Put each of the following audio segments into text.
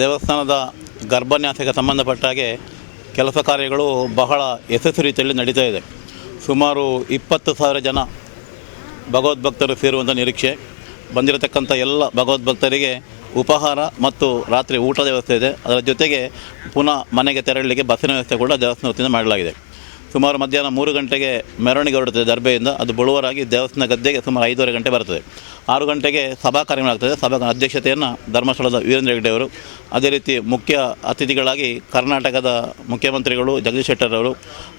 ದೇವಸ್ಥಾನದ ಗರ್ಭನ್ಯಾಸಕ್ಕೆ ಸಂಬಂಧಪಟ್ಟ ಹಾಗೆ ಕೆಲಸ ಕಾರ್ಯಗಳು ಬಹಳ ಯಶಸ್ವಿ ರೀತಿಯಲ್ಲಿ ನಡೀತಾ ಇದೆ. ಸುಮಾರು ಇಪ್ಪತ್ತು ಸಾವಿರ ಜನ ಭಗವದ್ಭಕ್ತರು ಸೇರುವಂಥ ನಿರೀಕ್ಷೆ. ಬಂದಿರತಕ್ಕಂಥ ಎಲ್ಲ ಭಗವದ್ಭಕ್ತರಿಗೆ ಉಪಹಾರ ಮತ್ತು ರಾತ್ರಿ ಊಟದ ವ್ಯವಸ್ಥೆ ಇದೆ. ಅದರ ಜೊತೆಗೆ ಪುನಃ ಮನೆಗೆ ತೆರಳಲಿಕ್ಕೆ ಬಸ್ಸಿನ ವ್ಯವಸ್ಥೆ ಕೂಡ ದೇವಸ್ಥಾನ ವತಿಯಿಂದ ಮಾಡಲಾಗಿದೆ. ಸುಮಾರು ಮಧ್ಯಾಹ್ನ ಮೂರು ಗಂಟೆಗೆ ಮೆರವಣಿಗೆ ಹೊರಡುತ್ತದೆ ದರ್ಬೆಯಿಂದ ಅದು ಬಳುವರಾಗಿ ದೇವಸ್ಥಾನ ಗದ್ದೆಗೆ ಸುಮಾರು ಐದೂವರೆ ಗಂಟೆ ಬರ್ತದೆ. ಆರು ಗಂಟೆಗೆ ಸಭಾ ಕಾರ್ಯಕ್ರಮ ಸಭಾ ಅಧ್ಯಕ್ಷತೆಯನ್ನು ಧರ್ಮಸ್ಥಳದ ವೀರೇಂದ್ರ ಹೆಗ್ಡೆ ಅವರು ಅದೇ ರೀತಿ ಮುಖ್ಯ ಅತಿಥಿಗಳಾಗಿ ಕರ್ನಾಟಕದ ಮುಖ್ಯಮಂತ್ರಿಗಳು ಜಗದೀಶ್ ಶೆಟ್ಟರ್ ಅವರು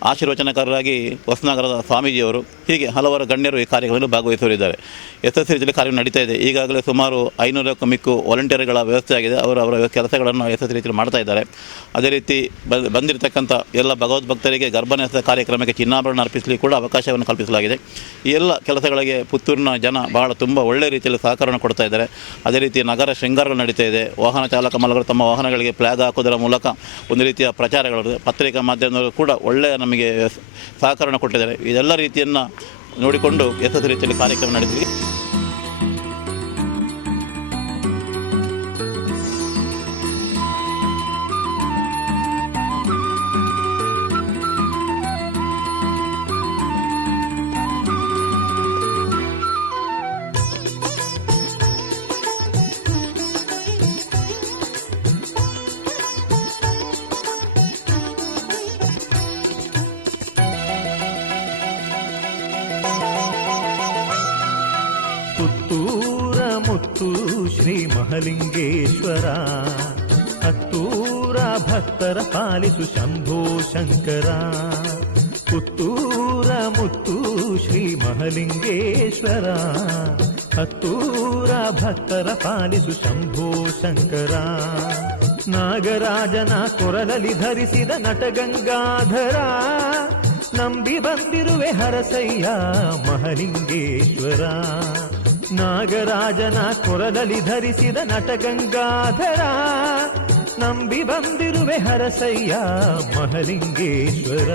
ಆಶೀರ್ವಚನಕಾರರಾಗಿ ಹೊಸನಗರದ ಸ್ವಾಮೀಜಿಯವರು, ಹೀಗೆ ಹಲವಾರು ಗಣ್ಯರು ಈ ಕಾರ್ಯಕ್ರಮದಲ್ಲಿ ಭಾಗವಹಿಸಲಿದ್ದಾರೆ ಎಸ್ ರೀತಿಯಲ್ಲಿ ಕಾರ್ಯ ನಡೀತಾ ಇದೆ. ಈಗಾಗಲೇ ಸುಮಾರು ಐನೂರಕ್ಕೂ ಮಿಕ್ಕು ವಾಲಂಟಿಯರ್ಗಳ ವ್ಯವಸ್ಥೆ ಆಗಿದೆ. ಅವರು ಅವರ ಕೆಲಸಗಳನ್ನು ಯಶಸ್ವಿ ರೀತಿಯಲ್ಲಿ ಮಾಡ್ತಾ ಇದ್ದಾರೆ. ಅದೇ ರೀತಿ ಬಂದಿರತಕ್ಕಂಥ ಎಲ್ಲ ಭಗವದ್ಭಕ್ತರಿಗೆ ಕಾರ್ಯಕ್ರಮಕ್ಕೆ ಚಿನ್ನಾಭರಣ ಅರ್ಪಿಸಲಿಕ್ಕೆ ಕೂಡ ಅವಕಾಶವನ್ನು ಕಲ್ಪಿಸಲಾಗಿದೆ. ಈ ಎಲ್ಲ ಕೆಲಸಗಳಿಗೆ ಪುತ್ತೂರಿನ ಜನ ಬಹಳ ತುಂಬ ಒಳ್ಳೆಯ ರೀತಿಯಲ್ಲಿ ಸಹಕಾರವನ್ನು ಕೊಡ್ತಾ ಇದ್ದಾರೆ. ಅದೇ ರೀತಿ ನಗರ ಶೃಂಗಾರಗಳು ನಡೀತಾ ಇದೆ. ವಾಹನ ಚಾಲಕ ಮಾಲಕರು ತಮ್ಮ ವಾಹನಗಳಿಗೆ ಫ್ಲ್ಯಾಗ್ ಹಾಕೋದರ ಮೂಲಕ ಒಂದು ರೀತಿಯ ಪ್ರಚಾರಗಳು ಪತ್ರಿಕಾ ಮಾಧ್ಯಮದವರು ಕೂಡ ಒಳ್ಳೆಯ ನಮಗೆ ಸಹಕಾರವನ್ನು ಕೊಟ್ಟಿದ್ದಾರೆ. ಇದೆಲ್ಲ ರೀತಿಯನ್ನು ನೋಡಿಕೊಂಡು ಯಶಸ್ವಿ ರೀತಿಯಲ್ಲಿ ಕಾರ್ಯಕ್ರಮ ನಡೆಸಿದ್ವಿ ಮುತ್ತು ಶ್ರೀ ಮಹಲಿಂಗೇಶ್ವರ. ಹತ್ತೂರ ಭಕ್ತರ ಪಾಲಿಸು ಶಂಭೋ ಶಂಕರ. ಪುತ್ತೂರ ಮುತ್ತು ಶ್ರೀ ಮಹಲಿಂಗೇಶ್ವರ. ಹತ್ತೂರ ಭಕ್ತರ ಪಾಲಿಸು ಶಂಭೋ ಶಂಕರ. ನಾಗರಾಜನ ಕೊರಲಲ್ಲಿ ಧರಿಸಿದ ನಟಗಂಗಾಧರ ನಂಬಿ ಬಂದಿರುವೆ ಹರಸಯ್ಯ ಮಹಲಿಂಗೇಶ್ವರ. ನಾಗರಾಜನ ಕೊರಲಲ್ಲಿ ಧರಿಸಿದ ನಟಗಂಗಾಧರ ನಂಬಿ ಬಂದಿರುವೆ ಹರಸಯ್ಯ ಮಹಲಿಂಗೇಶ್ವರ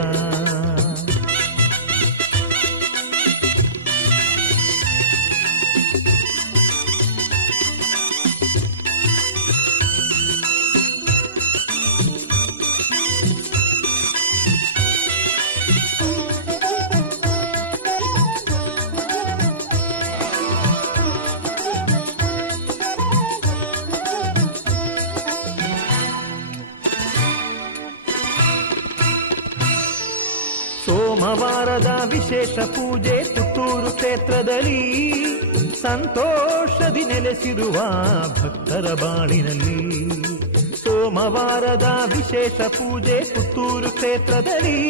ಸೋಮವಾರದ ವಿಶೇಷ ಪೂಜೆ ಪುತ್ತೂರು ಕ್ಷೇತ್ರದಲ್ಲಿ ಸಂತೋಷದಿ ನೆಲೆಸಿರುವ ಭಕ್ತರ ಬಾಳಿನಲ್ಲಿ. ಸೋಮವಾರದ ವಿಶೇಷ ಪೂಜೆ ಪುತ್ತೂರು ಕ್ಷೇತ್ರದಲ್ಲಿ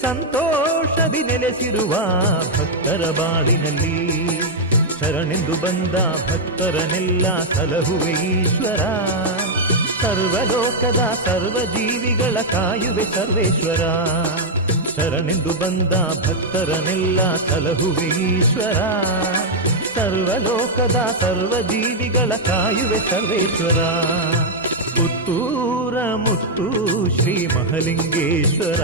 ಸಂತೋಷದಿ ನೆಲೆಸಿರುವ ಭಕ್ತರ ಬಾಳಿನಲ್ಲಿ. ಶರಣೆಂದು ಬಂದ ಭಕ್ತರನೆಲ್ಲ ಸಲಹುವೆ ಈಶ್ವರ. ಸರ್ವಲೋಕದ ಸರ್ವ ಜೀವಿಗಳ ಕಾಯುವೆ ಸರ್ವೇಶ್ವರ. ಶರಣೆಂದು ಬಂದ ಭಕ್ತರನೆಲ್ಲ ಕಲಹುವೆ ಈಶ್ವರ ಸರ್ವಲೋಕದ ಸರ್ವ ಜೀವಿಗಳ ಕಾಯುವೆ ಸರ್ವೇಶ್ವರ. ಪುತ್ತೂರ ಮುತ್ತು ಶ್ರೀ ಮಹಲಿಂಗೇಶ್ವರ.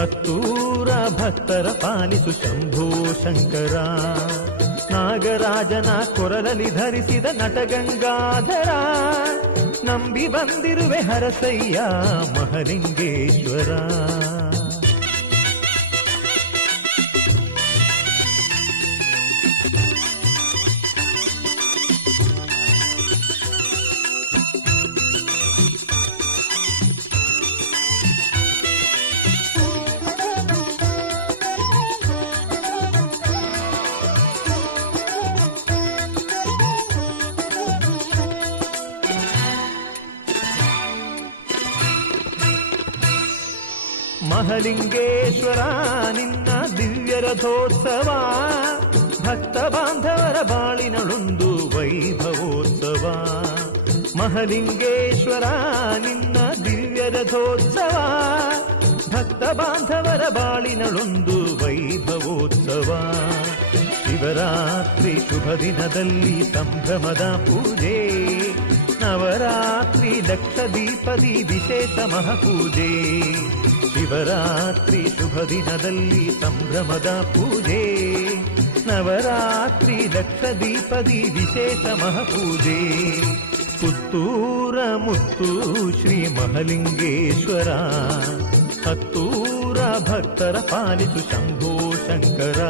ಹತ್ತೂರ ಭಕ್ತರ ಪಾಲಿಸು ಶಂಭೋ ಶಂಕರ. ನಾಗರಾಜನ ಕೊರಲಲ್ಲಿ ಧರಿಸಿದ ನಟಗಂಗಾಧರ. ನಂಬಿ ಬಂದಿರುವೆ ಹರಸಯ್ಯ ಮಹಲಿಂಗೇಶ್ವರ. ಮಹಲಿಂಗೇಶ್ವರ, ನಿನ್ನ ದಿವ್ಯ ರಥೋತ್ಸವ. ಭಕ್ತ ಬಾಂಧವರ ಬಾಳಿನಳೊಂದು ವೈಭವೋತ್ಸವ. ಮಹಲಿಂಗೇಶ್ವರ, ನಿನ್ನ ದಿವ್ಯ ರಥೋತ್ಸವ. ಭಕ್ತ ಬಾಂಧವರ ಬಾಳಿನಳೊಂದು ವೈಭವೋತ್ಸವ. ಶಿವರಾತ್ರಿ ಶುಭ ದಿನದಲ್ಲಿ ಸಂಭ್ರಮದ ಪೂಜೆ. ನವರಾತ್ರಿ ಲಕ್ಷ ದೀಪದಿ ವಿಶೇಷ ಮಹಾಪೂಜೆ ಶಿವರಾತ್ರಿ ಶುಭ ದಿನದಲ್ಲಿ ಸಂಭ್ರಮದ ಪೂಜೆ ನವರಾತ್ರಿ ಲಕ್ಷ ದೀಪದಿ ವಿಶೇಷ ಮಹಾಪೂಜೆ ಪುತ್ತೂರ ಮುತ್ತು ಶ್ರೀ ಮಹಲಿಂಗೇಶ್ವರ ಹತ್ತೂರ ಭಕ್ತರ ಪಾಲಿಸು ಶಂಭೋ ಶಂಕರ